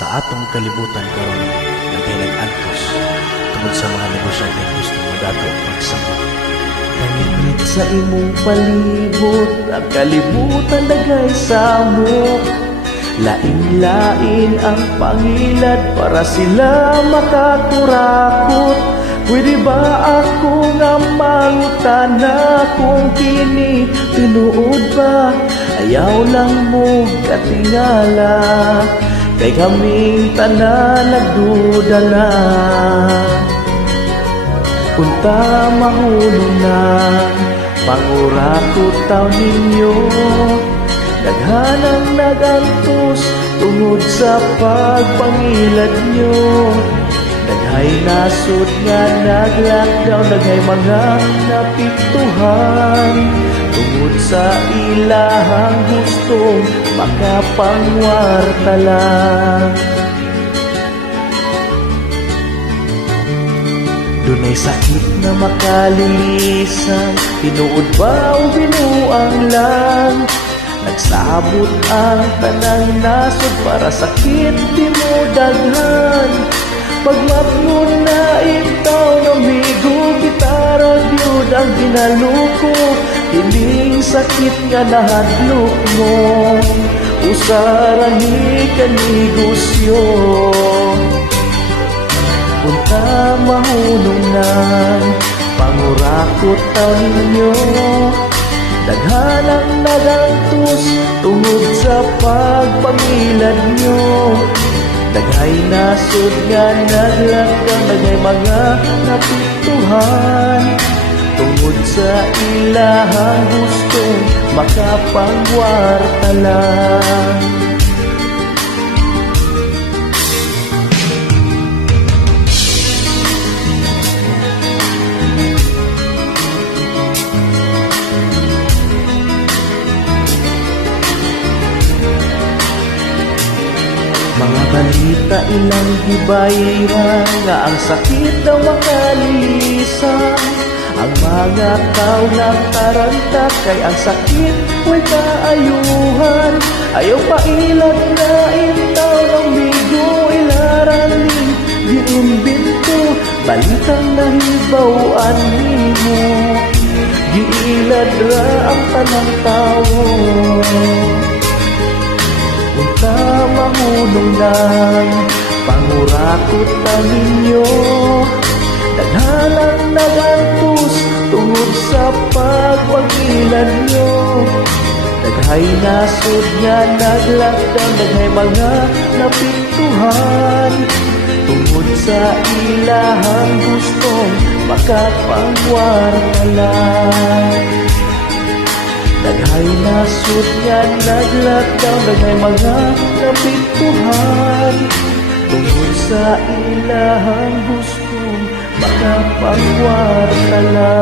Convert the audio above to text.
Sa atong kalibutan karon nagay nag-antos tungod sa mga negosyante gusto madato pagsama. Kaningit sa imong palibot, ang kalibutan dagay samok. Lain-lain ang pangilad para sila makakurakot. Pwede ba ako nga mangutana kung kini tinuod ba? Ayaw lang mo katingala, kay kaming tanan nagduda na. Punta mahulong na, pangurakot taw ninyo. Daghanang nagantos tungod sa pagpangilad nyo. Daghay nasod nga nag-lockdown, daghay mga napiktuhan tungod sa ilahang gustong makapangwartala. Dunay sakit na makalilisan, tinuod ba o binuang lang? Nagsabot ang tanang nasod para sakit di mo daghan. Pagmatngon na itaw namigo, gitarag yun ang ginaluko. Hiling sakit nga nahadlok mo, usarahi ka negosyo. Punta mahulong na, pangurakot ang inyo. Daghanang nagantos tungod sa pagpangilad nyo. Daghay nasod nga naglanggang, daghay mga napiktuhan tungod sa ilahang gustong makapangwartala. Mga balita ilang gibayra nga ang sakit daw makalilisan. Ang mga tao nagtaranta kay ang sakit huwag kaayuhan. Ayaw pailad na intaw ng migo ilaranin giimbento. Balitang nahibawaan nimo, giilad ra ang tanang tao. Punta mahulong lang, pangurakot na ninyo. Daghanang nagantos tungod sa pagpangilad nyo. Daghay nasod nga naglakdang, daghay mga napiktuhan tungod sa ilahang gustong makapangwartala. Daghay nasod nga naglakdaw, daghay mga napiktuhan tungod sa ilahang gustong makapangwartala.